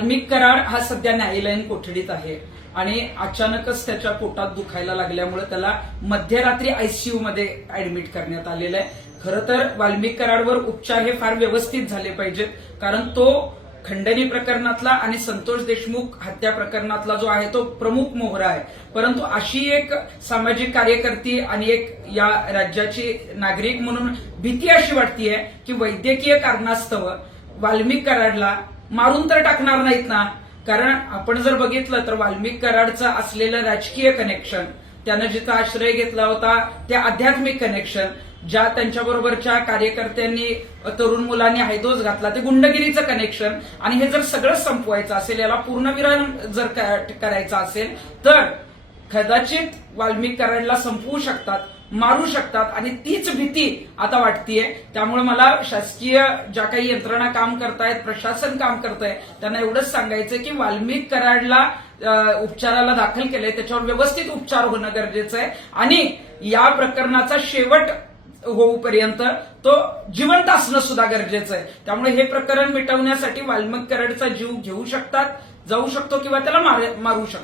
वाल्मिक कराड हा सध्या न्यायालयीन कोठडीत आहे आणि अचानकच त्याच्या पोटात दुखायला लागल्यामुळे त्याला मध्यरात्री आयसीयू मध्ये ऍडमिट करण्यात आलेलं आहे. खरं तर वाल्मिक कराडवर उपचार हे फार व्यवस्थित झाले पाहिजेत, कारण तो खंडणी प्रकरणातला आणि संतोष देशमुख हत्या प्रकरणातला जो आहे तो प्रमुख मोहरा आहे. परंतु अशी एक सामाजिक कार्यकर्ती आणि एक या राज्याची नागरिक म्हणून भीती अशी वाटतीये की वैद्यकीय कारणास्तव वाल्मिक कराडला मारून तर टाकणार नाहीत ना. कारण आपण जर बघितलं तर वाल्मिक कराडचं असलेलं राजकीय कनेक्शन, त्यानं जिथं आश्रय घेतला होता ते आध्यात्मिक कनेक्शन, ज्या त्यांच्याबरोबरच्या कार्यकर्त्यांनी तरुण मुलांनी हैदोस घातला ते गुंडगिरीचं कनेक्शन, आणि हे जर सगळं संपवायचं असेल, याला पूर्णविराम जर करायचा असेल तर कदाचित वाल्मिक कराडला संपवू शकतात, मारू शकतात, आणि तीच भीती आता वाटतीये. त्यामुळे मला शासकीय ज्या काही यंत्रणा काम करतायत, प्रशासन काम करतंय, त्यांना एवढंच सांगायचं की वाल्मिक कराडला उपचाराला दाखल केलंय, त्याच्यावर व्यवस्थित उपचार होणं गरजेचं आहे आणि या प्रकरणाचा शेवट होऊपर्यंत तो जिवंत असणं सुद्धा गरजेचं आहे. त्यामुळे हे प्रकरण मिटवण्यासाठी वाल्मिक कराडचा जीव घेऊ शकतात, जाऊ शकतो किंवा त्याला मारू शकतो.